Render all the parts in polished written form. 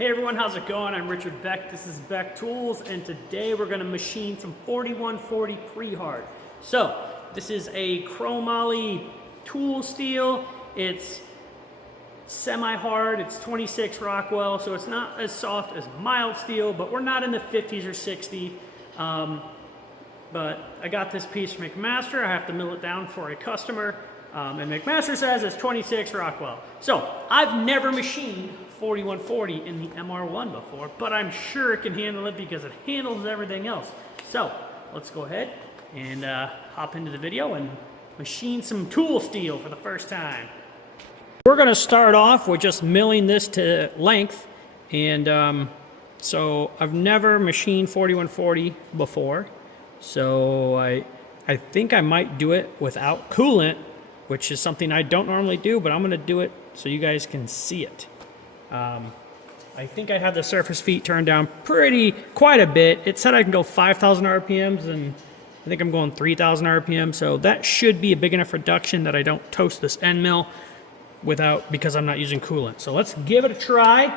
Hey everyone, how's it going? I'm Richard Beck. This is Beck Tools, and today we're going to machine some 4140 pre-hard. So this is a chromoly tool steel. It's semi-hard. It's 26 Rockwell, so it's not as soft as mild steel, but we're not in the 50s or 60. But I got this piece from McMaster. I have to mill it down for a customer. And McMaster says it's 26 Rockwell. So I've never machined 4140 in the MR-1 before, but I'm sure it can handle it because it handles everything else. So let's go ahead and hop into the video and machine some tool steel for the first time. We're going to start off with just milling this to length. And so I've never machined 4140 before. So I think I might do it without coolant, which is something I don't normally do, but I'm going to do it so you guys can see it. I think I have the surface feet turned down quite a bit. It said I can go 5,000 RPMs, and I think I'm going 3,000 RPM, so that should be a big enough reduction that I don't toast this end mill because I'm not using coolant. So let's give it a try.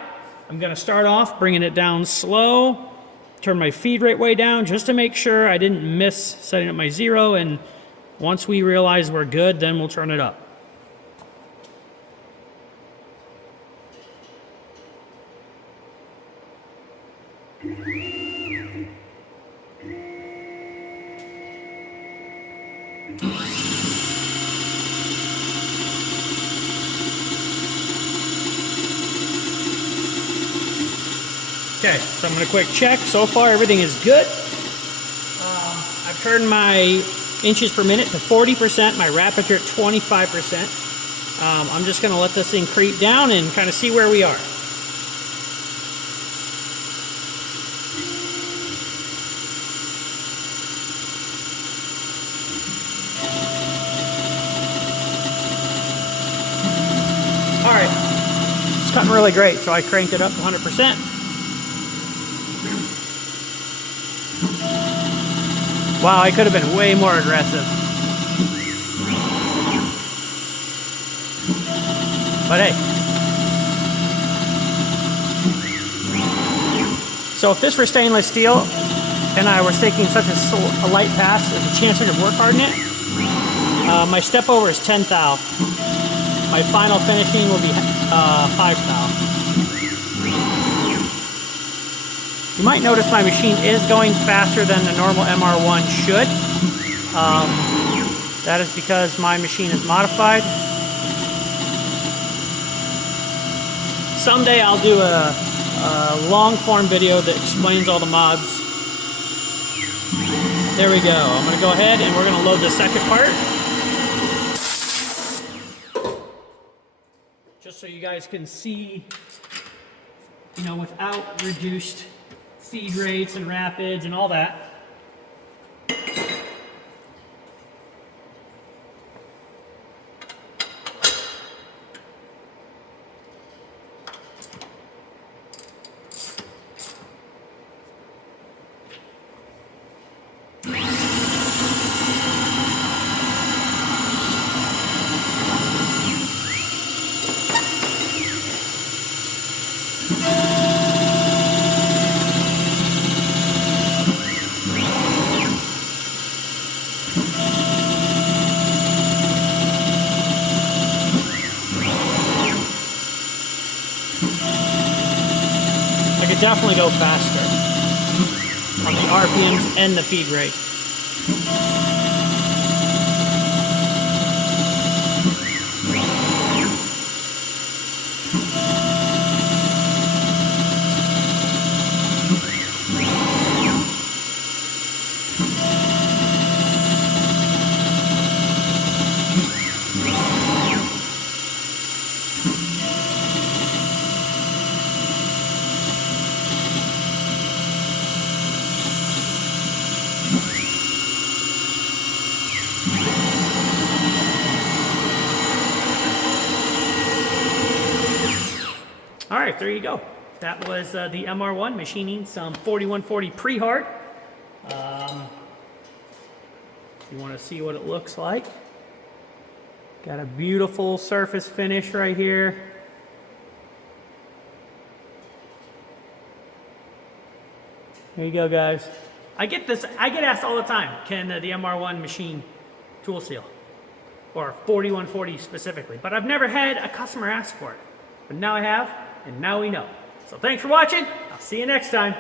I'm going to start off bringing it down slow, turn my feed rate way down just to make sure I didn't miss setting up my zero, and once we realize we're good, then we'll turn it up. Okay, so I'm going to quick check. So far, everything is good. I've turned my inches per minute to 40%, my rapiture at 25%. I'm just going to let this thing creep down and kind of see where we are. All right, it's cutting really great, so I cranked it up to 100%. Wow, I could have been way more aggressive. But hey. So if this were stainless steel and I was taking such a light pass, there's a chance I could work hard in it. My step over is 10 thou. My final finishing will be 5 thou. You might notice my machine is going faster than the normal MR-1 should. That is because my machine is modified. Someday I'll do a long form video that explains all the mods. There we go. I'm going to go ahead and we're going to load the second part. Just so you guys can see, without reduced feed rates and rapids and all that. I could definitely go faster on the RPMs and the feed rate. All right, there you go. That was the MR-1 machining some 4140 pre-hard. If you want to see what it looks like. Got a beautiful surface finish right here. Here you go, guys. I get asked all the time, can the MR1 machine tool seal? Or 4140 specifically. But I've never had a customer ask for it. But now I have, and now we know. So thanks for watching. I'll see you next time.